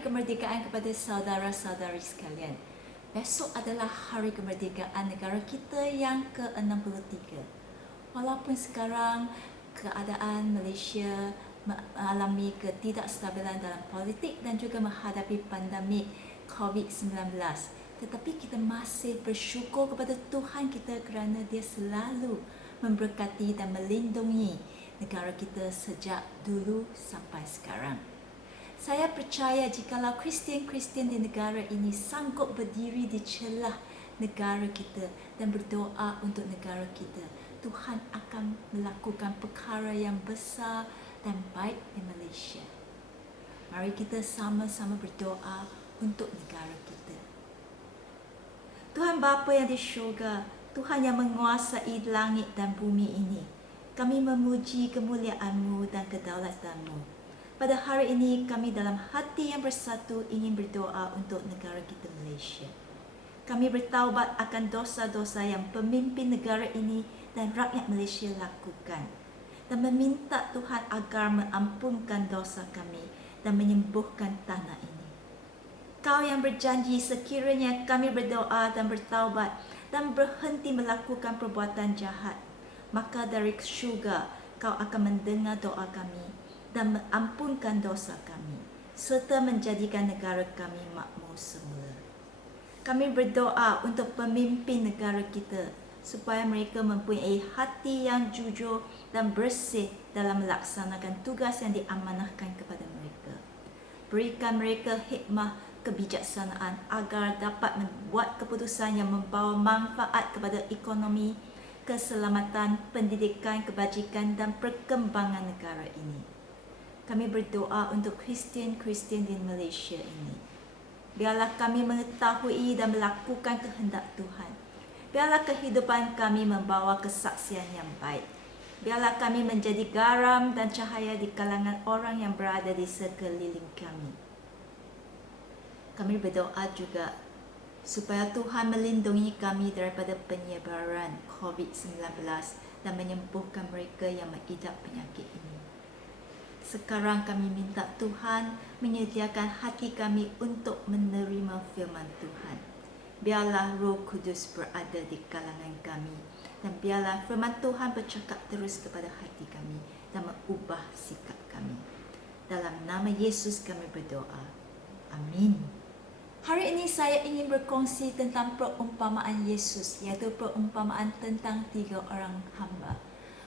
Hari Kemerdekaan kepada saudara-saudari sekalian. Besok adalah Hari Kemerdekaan negara kita yang ke-63. Walaupun sekarang keadaan Malaysia mengalami ketidakstabilan dalam politik dan juga menghadapi pandemik COVID-19, tetapi kita masih bersyukur kepada Tuhan kita kerana Dia selalu memberkati dan melindungi negara kita sejak dulu sampai sekarang. Saya percaya jikalau Kristian-Kristian di negara ini sanggup berdiri di celah negara kita dan berdoa untuk negara kita, Tuhan akan melakukan perkara yang besar dan baik di Malaysia. Mari kita sama-sama berdoa untuk negara kita. Tuhan Bapa yang di syurga, Tuhan yang menguasai langit dan bumi ini, kami memuji kemuliaan-Mu dan kedaulatan-Mu. Pada hari ini kami dalam hati yang bersatu ingin berdoa untuk negara kita Malaysia. Kami bertaubat akan dosa-dosa yang pemimpin negara ini dan rakyat Malaysia lakukan, dan meminta Tuhan agar mengampunkan dosa kami dan menyembuhkan tanah ini. Kau yang berjanji sekiranya kami berdoa dan bertaubat dan berhenti melakukan perbuatan jahat, maka dari syurga Kau akan mendengar doa kami dan mengampunkan dosa kami, serta menjadikan negara kami makmur semula. Kami berdoa untuk pemimpin negara kita, supaya mereka mempunyai hati yang jujur dan bersih dalam melaksanakan tugas yang diamanahkan kepada mereka. Berikan mereka hikmah kebijaksanaan agar dapat membuat keputusan yang membawa manfaat kepada ekonomi, keselamatan, pendidikan, kebajikan dan perkembangan negara ini. Kami berdoa untuk Kristian-Kristian di Malaysia ini. Biarlah kami mengetahui dan melakukan kehendak Tuhan. Biarlah kehidupan kami membawa kesaksian yang baik. Biarlah kami menjadi garam dan cahaya di kalangan orang yang berada di sekeliling kami. Kami berdoa juga supaya Tuhan melindungi kami daripada penyebaran COVID-19 dan menyembuhkan mereka yang mengidap penyakit ini. Sekarang kami minta Tuhan menyediakan hati kami untuk menerima firman Tuhan. Biarlah Roh Kudus berada di kalangan kami, dan biarlah firman Tuhan bercakap terus kepada hati kami dan mengubah sikap kami. Dalam nama Yesus kami berdoa. Amin. Hari ini saya ingin berkongsi tentang perumpamaan Yesus, iaitu perumpamaan tentang 3 orang hamba.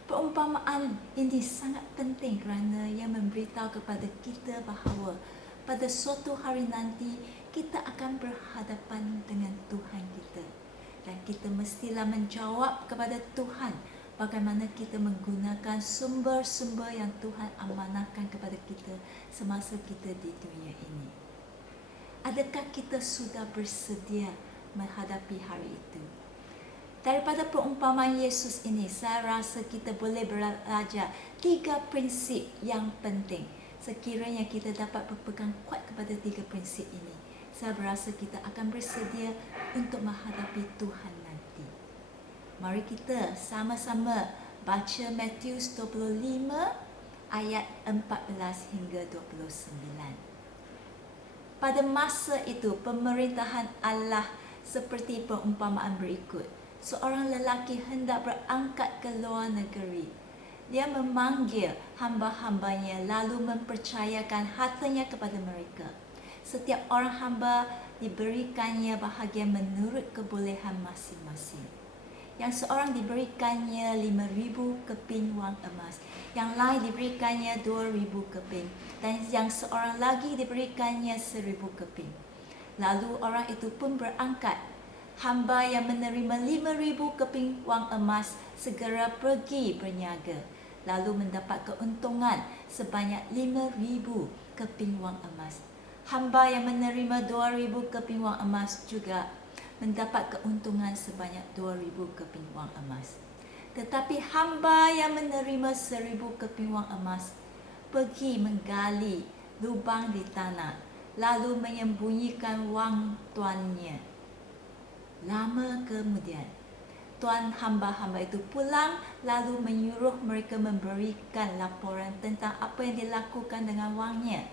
Perumpamaan ini sangat penting kerana ia memberitahu kepada kita bahawa pada suatu hari nanti kita akan berhadapan dengan Tuhan kita, dan kita mestilah menjawab kepada Tuhan bagaimana kita menggunakan sumber-sumber yang Tuhan amanahkan kepada kita semasa kita di dunia ini. Adakah kita sudah bersedia menghadapi hari itu? Daripada perumpamaan Yesus ini, saya rasa kita boleh belajar 3 prinsip yang penting. Sekiranya kita dapat berpegang kuat kepada 3 prinsip ini, saya berasa kita akan bersedia untuk menghadapi Tuhan nanti. Mari kita sama-sama baca Matius 25 ayat 14 hingga 29. Pada masa itu, pemerintahan Allah seperti perumpamaan berikut. Seorang lelaki hendak berangkat ke luar negeri. Dia memanggil hamba-hambanya lalu mempercayakan hartanya kepada mereka. Setiap orang hamba diberikannya bahagian menurut kebolehan masing-masing. Yang seorang diberikannya 5,000 keping wang emas, yang lain diberikannya 2,000 keping, dan yang seorang lagi diberikannya 1,000 keping. Lalu orang itu pun berangkat. Hamba yang menerima 5,000 keping wang emas segera pergi berniaga, lalu mendapat keuntungan sebanyak 5,000 keping wang emas. Hamba yang menerima 2,000 keping wang emas juga mendapat keuntungan sebanyak 2,000 keping wang emas. Tetapi hamba yang menerima 1,000 keping wang emas pergi menggali lubang di tanah, lalu menyembunyikan wang tuannya. Lama kemudian, tuan hamba-hamba itu pulang lalu menyuruh mereka memberikan laporan tentang apa yang dilakukan dengan wangnya.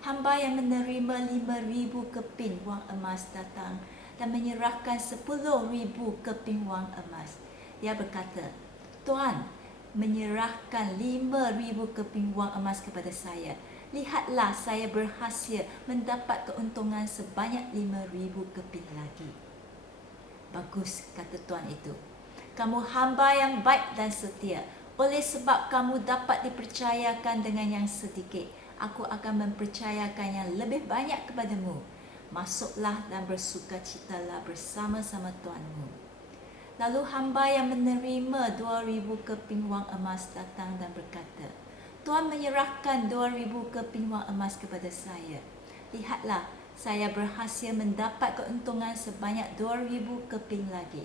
Hamba yang menerima 5,000 keping wang emas datang dan menyerahkan 10,000 keping wang emas. Dia berkata, Tuan, menyerahkan 5,000 keping wang emas kepada saya. Lihatlah, saya berhasil mendapat keuntungan sebanyak 5,000 keping lagi. Bagus, kata tuan itu. Kamu hamba yang baik dan setia. Oleh sebab kamu dapat dipercayakan dengan yang sedikit, aku akan mempercayakan yang lebih banyak kepadamu. Masuklah dan bersukacitalah bersama-sama tuanmu. Lalu hamba yang menerima 2,000 keping wang emas datang dan berkata, Tuan menyerahkan 2,000 keping wang emas kepada saya. Lihatlah, saya berhasil mendapat keuntungan sebanyak 2,000 keping lagi.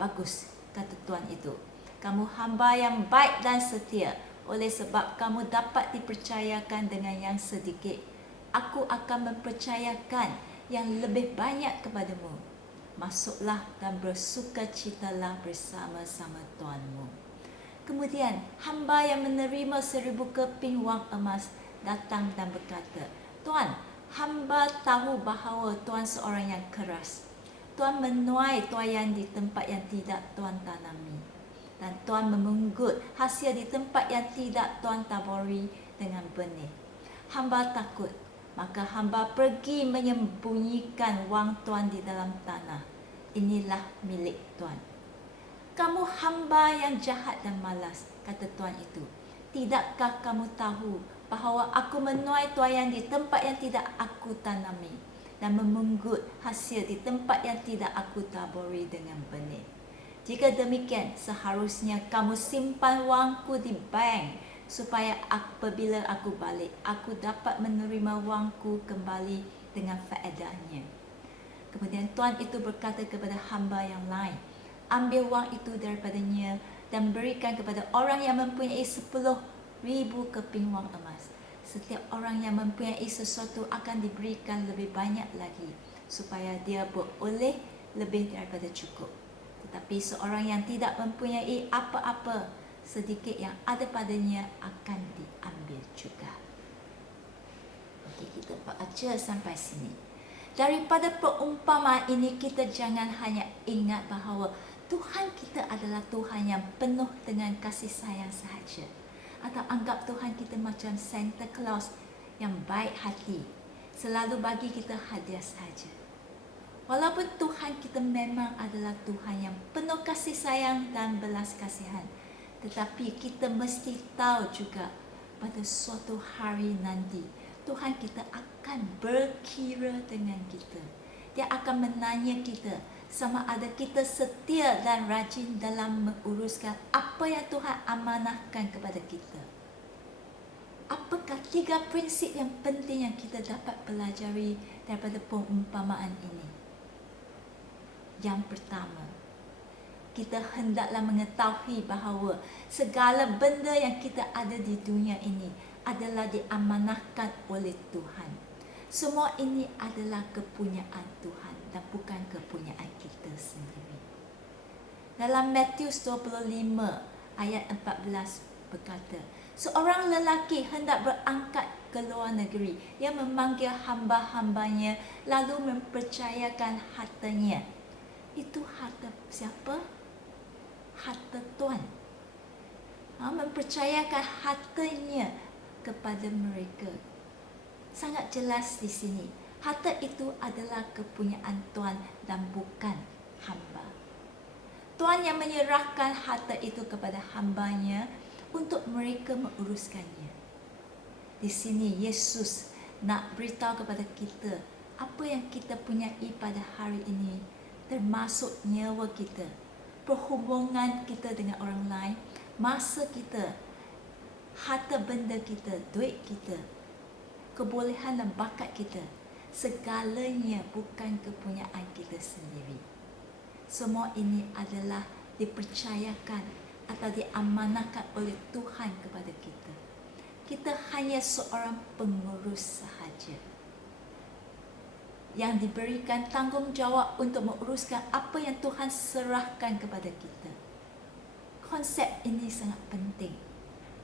Bagus, kata tuan itu. Kamu hamba yang baik dan setia. Oleh sebab kamu dapat dipercayakan dengan yang sedikit, aku akan mempercayakan yang lebih banyak kepadamu. Masuklah dan bersukacitalah bersama-sama tuanmu. Kemudian hamba yang menerima 1,000 keping wang emas datang dan berkata, Tuan, hamba tahu bahawa tuan seorang yang keras. Tuan menuai tuaian di tempat yang tidak tuan tanami, dan tuan memenggut hasil di tempat yang tidak tuan taburi dengan benih. Hamba takut, maka hamba pergi menyembunyikan wang tuan di dalam tanah. Inilah milik tuan. Kamu hamba yang jahat dan malas, kata tuan itu. Tidakkah kamu tahu bahawa aku menuai tuaian di tempat yang tidak aku tanami dan memenggut hasil di tempat yang tidak aku taburi dengan benih? Jika demikian, seharusnya kamu simpan wangku di bank, supaya apabila aku balik, aku dapat menerima wangku kembali dengan faedahnya. Kemudian tuan itu berkata kepada hamba yang lain, ambil wang itu daripadanya dan berikan kepada orang yang mempunyai 10,000 keping wang emas. Setiap orang yang mempunyai sesuatu akan diberikan lebih banyak lagi, supaya dia beroleh lebih daripada cukup. Tetapi seorang yang tidak mempunyai apa-apa, sedikit yang ada padanya akan diambil juga. Okey, kita baca sampai sini. Daripada perumpamaan ini, kita jangan hanya ingat bahawa Tuhan kita adalah Tuhan yang penuh dengan kasih sayang sahaja, atau anggap Tuhan kita macam Santa Claus yang baik hati, selalu bagi kita hadiah sahaja. Walaupun Tuhan kita memang adalah Tuhan yang penuh kasih sayang dan belas kasihan, tetapi kita mesti tahu juga pada suatu hari nanti Tuhan kita akan berkira dengan kita. Dia akan menanya kita sama ada kita setia dan rajin dalam menguruskan apa yang Tuhan amanahkan kepada kita. Apakah 3 prinsip yang penting yang kita dapat pelajari daripada perumpamaan ini? Yang pertama, kita hendaklah mengetahui bahawa segala benda yang kita ada di dunia ini adalah diamanahkan oleh Tuhan. Semua ini adalah kepunyaan Tuhan dan bukan kepunyaan kita sendiri. Dalam Matius 25 ayat 14 berkata, seorang lelaki hendak berangkat ke luar negeri. Dia memanggil hamba-hambanya lalu mempercayakan hartanya. Itu harta siapa? Harta Tuan. Mempercayakan hartanya kepada mereka. Sangat jelas di sini. Harta itu adalah kepunyaan Tuan dan bukan hamba. Tuan yang menyerahkan harta itu kepada hambanya untuk mereka menguruskannya. Di sini Yesus nak beritahu kepada kita apa yang kita punyai pada hari ini, termasuk nyawa kita, perhubungan kita dengan orang lain, masa kita, harta benda kita, duit kita, kebolehan dan bakat kita, segalanya bukan kepunyaan kita sendiri. Semua ini adalah dipercayakan atau diamanahkan oleh Tuhan kepada kita. Kita hanya seorang pengurus sahaja yang diberikan tanggungjawab untuk menguruskan apa yang Tuhan serahkan kepada kita. Konsep ini sangat penting.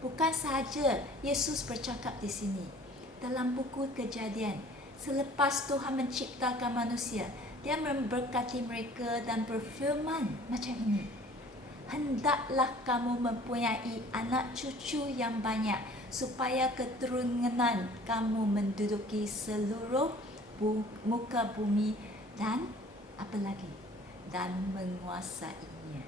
Bukan sahaja Yesus bercakap di sini, dalam buku Kejadian, selepas Tuhan menciptakan manusia, Dia memberkati mereka dan berfirman macam ini. Hendaklah kamu mempunyai anak cucu yang banyak, supaya keturunan kamu menduduki seluruh muka bumi dan apa lagi? Dan menguasainya.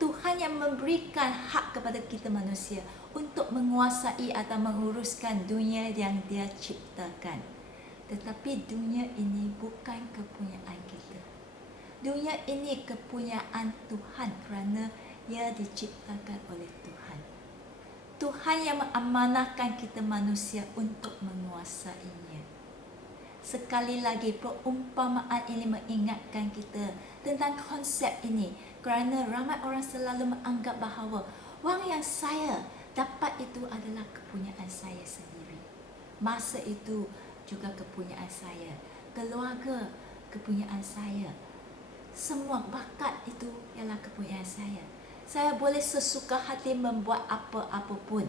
Tuhan yang memberikan hak kepada kita manusia untuk menguasai atau menguruskan dunia yang Dia ciptakan. Tetapi dunia ini bukan kepunyaan kita. Dunia ini kepunyaan Tuhan kerana ia diciptakan oleh Tuhan. Tuhan yang mengamanahkan kita manusia untuk menguasainya. Sekali lagi, perumpamaan ini mengingatkan kita tentang konsep ini kerana ramai orang selalu menganggap bahawa wang yang saya dapat itu adalah kepunyaan saya sendiri. Masa itu juga kepunyaan saya, keluarga kepunyaan saya, semua bakat itu ialah kepunyaan saya. Saya boleh sesuka hati membuat apa-apa pun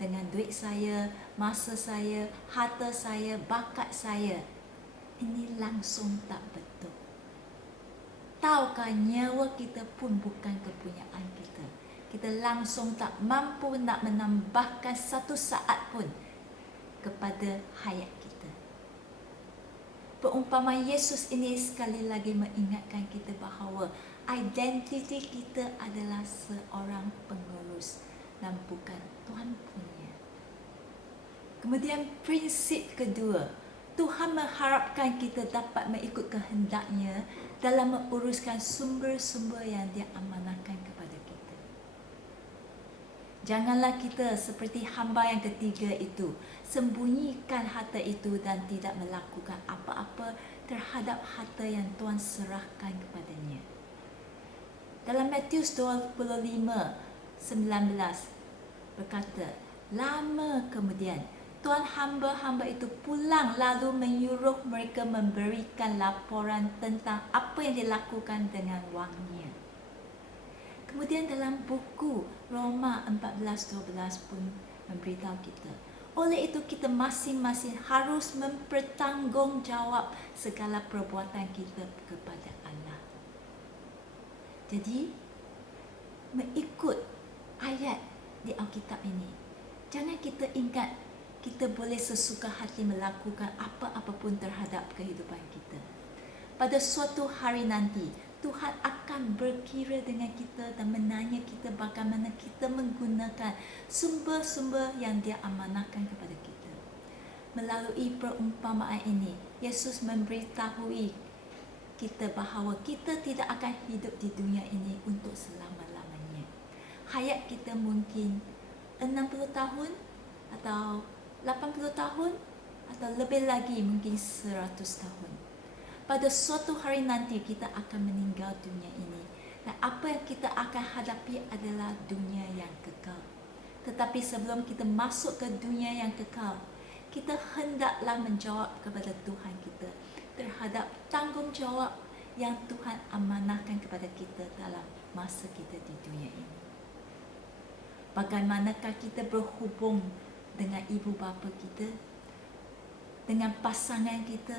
dengan duit saya, masa saya, harta saya, bakat saya. Ini langsung tak betul. Tahukah nyawa kita pun bukan kepunyaan kita. Kita langsung tak mampu nak menambahkan satu saat pun kepada hayat kita. Perumpamaan Yesus ini sekali lagi mengingatkan kita bahawa identiti kita adalah seorang pengurus dan bukan Tuhan punya. Kemudian prinsip kedua, Tuhan mengharapkan kita dapat mengikut kehendak-Nya dalam menguruskan sumber-sumber yang Dia amanahkan kepada kita. Janganlah kita seperti hamba yang ketiga itu, sembunyikan harta itu dan tidak melakukan apa-apa terhadap harta yang Tuhan serahkan kepadanya. Dalam Matius 25:19 berkata, lama kemudian tuan hamba-hamba itu pulang lalu menyuruh mereka memberikan laporan tentang apa yang dilakukan dengan wangnya. Kemudian dalam buku Roma 14:12 pun memberitahu kita, oleh itu kita masing-masing harus mempertanggungjawab segala perbuatan kita kepada Allah. Jadi, mengikut ayat di Alkitab ini, jangan kita ingat kita boleh sesuka hati melakukan apa-apa pun terhadap kehidupan kita. Pada suatu hari nanti, Tuhan akan berkira dengan kita dan menanya kita bagaimana kita menggunakan sumber-sumber yang Dia amanahkan kepada kita. Melalui perumpamaan ini, Yesus memberitahu kita bahawa kita tidak akan hidup di dunia ini untuk selama-lamanya. Hayat kita mungkin 60 tahun atau 80 tahun atau lebih lagi mungkin 100 tahun. Pada suatu hari nanti kita akan meninggal dunia ini dan apa yang kita akan hadapi adalah dunia yang kekal. Tetapi sebelum kita masuk ke dunia yang kekal, kita hendaklah menjawab kepada Tuhan kita terhadap tanggungjawab yang Tuhan amanahkan kepada kita dalam masa kita di dunia ini. Bagaimanakah kita berhubung dengan ibu bapa kita, dengan pasangan kita,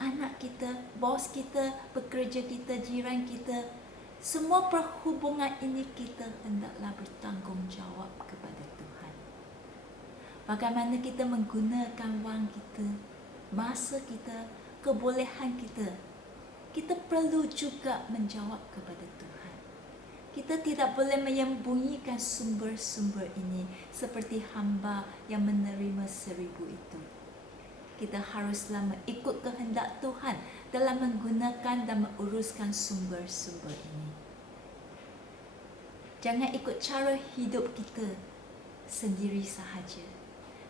anak kita, bos kita, pekerja kita, jiran kita. Semua perhubungan ini kita hendaklah bertanggungjawab kepada Tuhan. Bagaimana kita menggunakan wang kita, masa kita, kebolehan kita, kita perlu juga menjawab kepada Tuhan. Kita tidak boleh menyembunyikan sumber-sumber ini seperti hamba yang menerima 1,000 itu. Kita haruslah mengikut kehendak Tuhan dalam menggunakan dan menguruskan sumber-sumber ini. Jangan ikut cara hidup kita sendiri sahaja,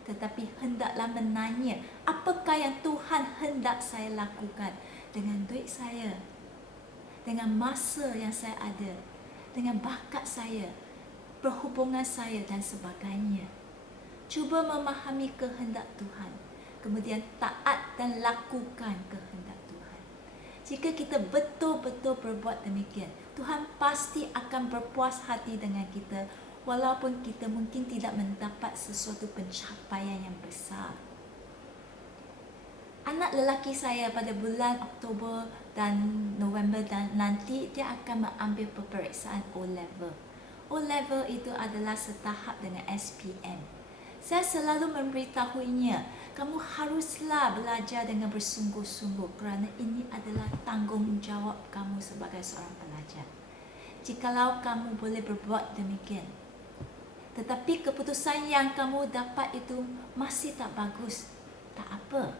tetapi hendaklah menanya, apakah yang Tuhan hendak saya lakukan dengan duit saya, dengan masa yang saya ada, dengan bakat saya, perhubungan saya dan sebagainya. Cuba memahami kehendak Tuhan, kemudian taat dan lakukan kehendak Tuhan. Jika kita betul-betul berbuat demikian, Tuhan pasti akan berpuas hati dengan kita walaupun kita mungkin tidak mendapat sesuatu pencapaian yang besar. Anak lelaki saya pada bulan Oktober dan November dan nanti dia akan mengambil peperiksaan O-Level. O-Level itu adalah setahap dengan SPM. Saya selalu memberitahunya, kamu haruslah belajar dengan bersungguh-sungguh kerana ini adalah tanggungjawab kamu sebagai seorang pelajar. Jikalau kamu boleh berbuat demikian, tetapi keputusan yang kamu dapat itu masih tak bagus, tak apa.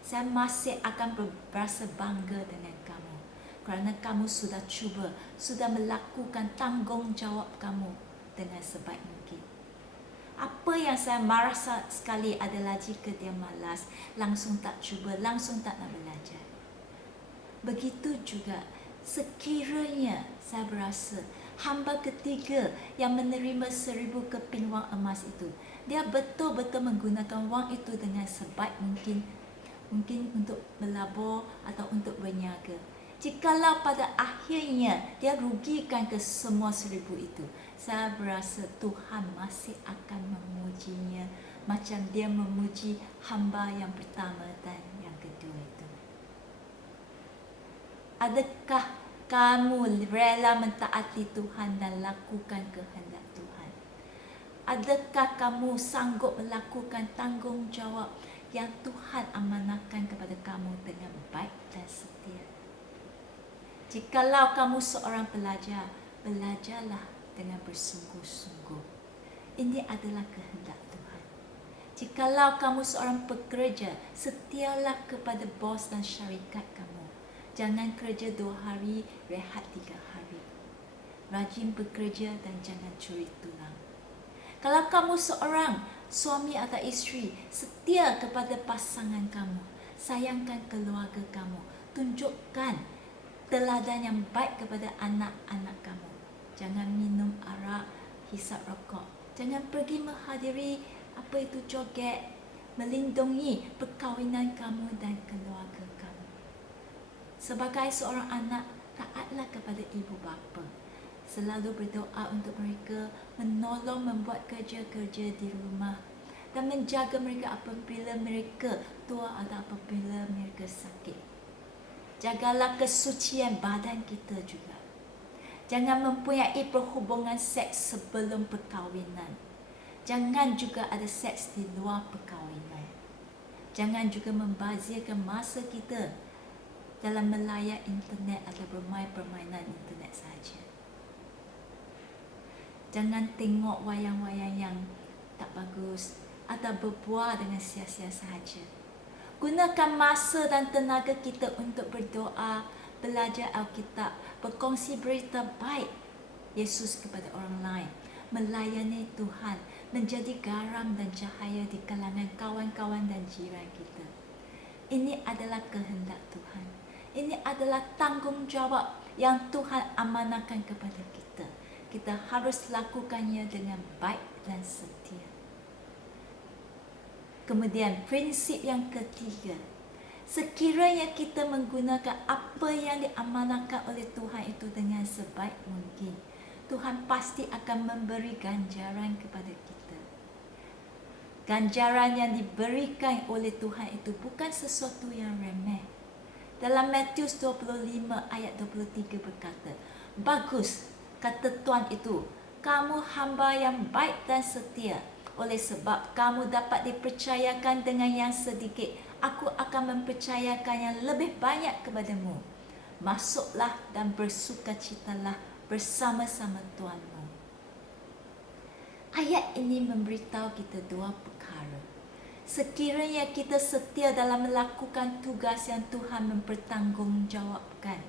Saya masih akan berasa bangga dengan kamu kerana kamu sudah cuba, sudah melakukan tanggungjawab kamu dengan sebaik mungkin. Apa yang saya marah sekali adalah jika dia malas, langsung tak cuba, langsung tak nak belajar. Begitu juga sekiranya saya berasa hamba ketiga yang menerima 1000 keping wang emas itu, dia betul-betul menggunakan wang itu dengan sebaik mungkin untuk melabur atau untuk berniaga. Jikalau pada akhirnya dia rugikan ke semua 1000 itu, saya berasa Tuhan masih akan memujinya macam dia memuji hamba yang pertama dan yang kedua itu. Adakah kamu rela mentaati Tuhan dan lakukan kehendak Tuhan? Adakah kamu sanggup melakukan tanggungjawab yang Tuhan amanahkan kepada kamu dengan baik dan setia? Jikalau kamu seorang pelajar, belajarlah dengan bersungguh-sungguh. Ini adalah kehendak Tuhan. Jikalau kamu seorang pekerja, setialah kepada bos dan syarikat kamu. Jangan kerja 2 hari, rehat 3 hari. Rajin bekerja dan jangan curi tulang. Kalau kamu seorang suami atau isteri, setia kepada pasangan kamu, sayangkan keluarga kamu, tunjukkan teladan yang baik kepada anak-anak kamu. Jangan minum arak, hisap rokok. Jangan pergi menghadiri joget, melindungi perkahwinan kamu dan keluarga kamu. Sebagai seorang anak, taatlah kepada ibu bapa. Selalu berdoa untuk mereka, menolong membuat kerja-kerja di rumah dan menjaga mereka apabila mereka tua atau apabila mereka sakit. Jagalah kesucian badan kita juga. Jangan mempunyai perhubungan seks sebelum perkahwinan. Jangan juga ada seks di luar perkahwinan. Jangan juga membazirkan masa kita dalam melayar internet atau bermain permainan internet saja. Jangan tengok wayang-wayang yang tak bagus atau berbual dengan sia-sia sahaja. Gunakan masa dan tenaga kita untuk berdoa, belajar Alkitab, berkongsi berita baik Yesus kepada orang lain, melayani Tuhan, menjadi garam dan cahaya di kalangan kawan-kawan dan jiran kita. Ini adalah kehendak Tuhan. Ini adalah tanggungjawab yang Tuhan amanahkan kepada kita. Kita harus lakukannya dengan baik dan setia. Kemudian prinsip yang ketiga, sekiranya kita menggunakan apa yang diamanahkan oleh Tuhan itu dengan sebaik mungkin, Tuhan pasti akan memberi ganjaran kepada kita. Ganjaran yang diberikan oleh Tuhan itu bukan sesuatu yang remeh. Dalam Matius 25 ayat 23 berkata, "Bagus," kata Tuan itu, "kamu hamba yang baik dan setia. Oleh sebab kamu dapat dipercayakan dengan yang sedikit, aku akan mempercayakan yang lebih banyak kepadamu. Masuklah dan bersukacitalah bersama-sama Tuanmu." Ayat ini memberitahu kita dua perkara. Sekiranya kita setia dalam melakukan tugas yang Tuhan mempertanggungjawabkan,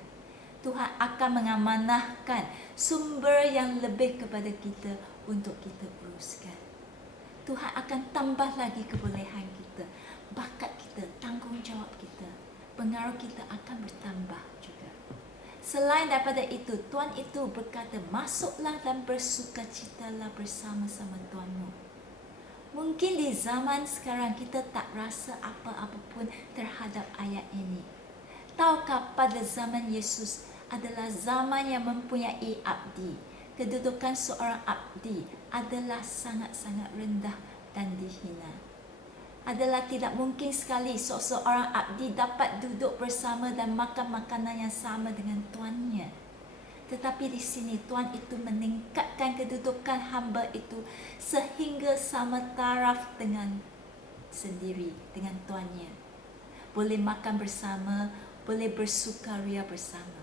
Tuhan akan mengamanahkan sumber yang lebih kepada kita untuk kita uruskan. Tuhan akan tambah lagi kebolehan kita, bakat kita, tanggungjawab kita, pengaruh kita akan bertambah juga. Selain daripada itu, Tuan itu berkata, "Masuklah dan bersukacitalah bersama-sama Tuanmu." Mungkin di zaman sekarang kita tak rasa apa-apa pun terhadap ayat ini. Tahukah pada zaman Yesus adalah zaman yang mempunyai abdi. Kedudukan seorang abdi adalah sangat-sangat rendah dan dihina. Adalah tidak mungkin sekali seorang abdi dapat duduk bersama dan makan makanan yang sama dengan tuannya. Tetapi di sini Tuhan itu meningkatkan kedudukan hamba itu sehingga sama taraf dengan sendiri, dengan tuannya. Boleh makan bersama, boleh bersukaria bersama.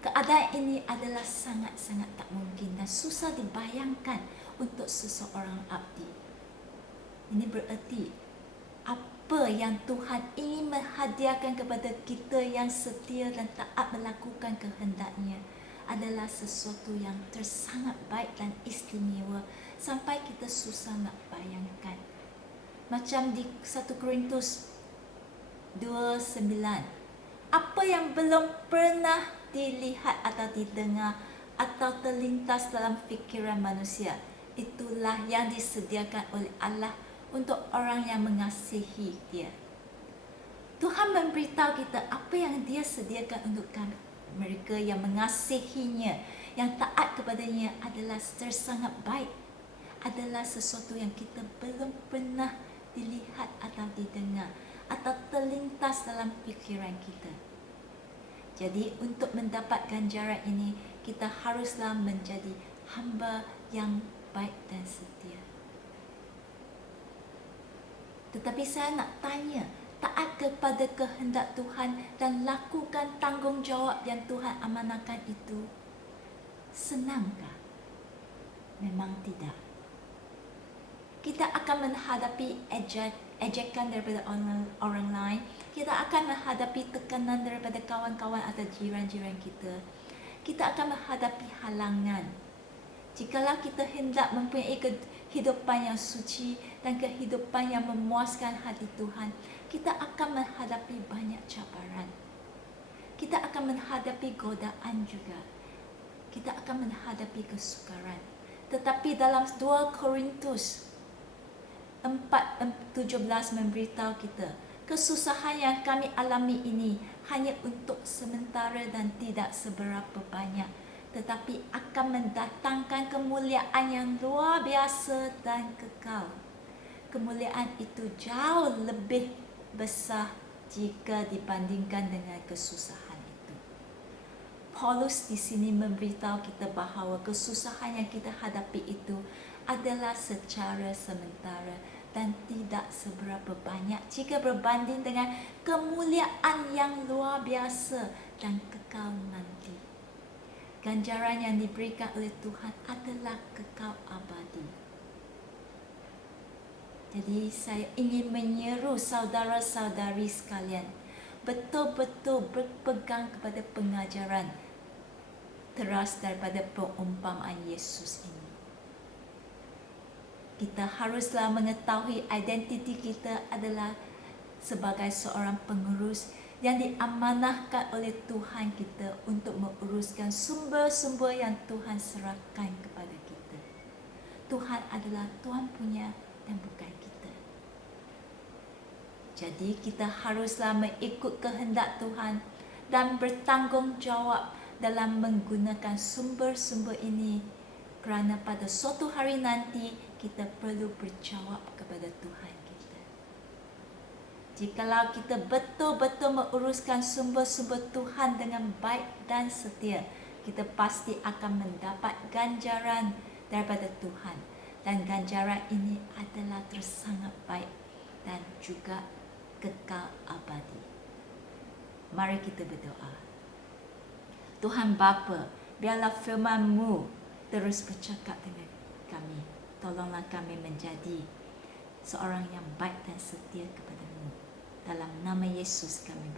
Keadaan ini adalah sangat-sangat tak mungkin dan susah dibayangkan untuk seseorang abdi. Ini bererti apa yang Tuhan ingin menghadiahkan kepada kita yang setia dan taat melakukan kehendak-Nya adalah sesuatu yang tersangat baik dan istimewa sampai kita susah nak bayangkan. Macam di 1 Korintus 2:9, apa yang belum pernah dilihat atau didengar atau terlintas dalam fikiran manusia, itulah yang disediakan oleh Allah untuk orang yang mengasihi Dia. Tuhan memberitahu kita apa yang Dia sediakan untuk kami. Mereka yang mengasihinya, yang taat kepadanya adalah tersangat baik, adalah sesuatu yang kita belum pernah dilihat atau didengar atau terlintas dalam fikiran kita. Jadi untuk mendapat ganjaran ini, kita haruslah menjadi hamba yang baik dan setia. Tetapi saya nak tanya, taat kepada kehendak Tuhan dan lakukan tanggungjawab yang Tuhan amanahkan itu senangkah? Memang tidak. Kita akan menghadapi ejekan daripada orang lain. Kita akan menghadapi tekanan daripada kawan-kawan atau jiran-jiran kita. Kita akan menghadapi halangan. Jikalau kita hendak mempunyai kehidupan yang suci dan kehidupan yang memuaskan hati Tuhan, kita akan menghadapi banyak cabaran. Kita akan menghadapi godaan juga. Kita akan menghadapi kesukaran. Tetapi dalam 2 Korintus 4:17 memberitahu kita, kesusahan yang kami alami ini hanya untuk sementara dan tidak seberapa banyak, tetapi akan mendatangkan kemuliaan yang luar biasa dan kekal. Kemuliaan itu jauh lebih besar jika dibandingkan dengan kesusahan itu. Paulus di sini memberitahu kita bahawa kesusahan yang kita hadapi itu adalah secara sementara dan tidak seberapa banyak jika berbanding dengan kemuliaan yang luar biasa dan kekal nanti. Ganjaran yang diberikan oleh Tuhan adalah kekal abadi. Jadi saya ingin menyeru saudara-saudari sekalian betul-betul berpegang kepada pengajaran teras daripada perumpamaan Yesus ini. Kita haruslah mengetahui identiti kita adalah sebagai seorang pengurus yang diamanahkan oleh Tuhan kita untuk menguruskan sumber-sumber yang Tuhan serahkan kepada kita. Tuhan adalah Tuhan punya dan bukan kita. Jadi kita haruslah mengikut kehendak Tuhan dan bertanggungjawab dalam menggunakan sumber-sumber ini, kerana pada suatu hari nanti kita perlu berjawab kepada Tuhan kita. Jikalau kita betul-betul menguruskan sumber-sumber Tuhan dengan baik dan setia, kita pasti akan mendapat ganjaran daripada Tuhan. Dan ganjaran ini adalah tersangat baik dan juga kekal abadi. Mari kita berdoa. Tuhan Bapa, biarlah firman-Mu terus bercakap dengan kami. Tolonglah kami menjadi seorang yang baik dan setia kepada-Mu. Dalam nama Yesus kami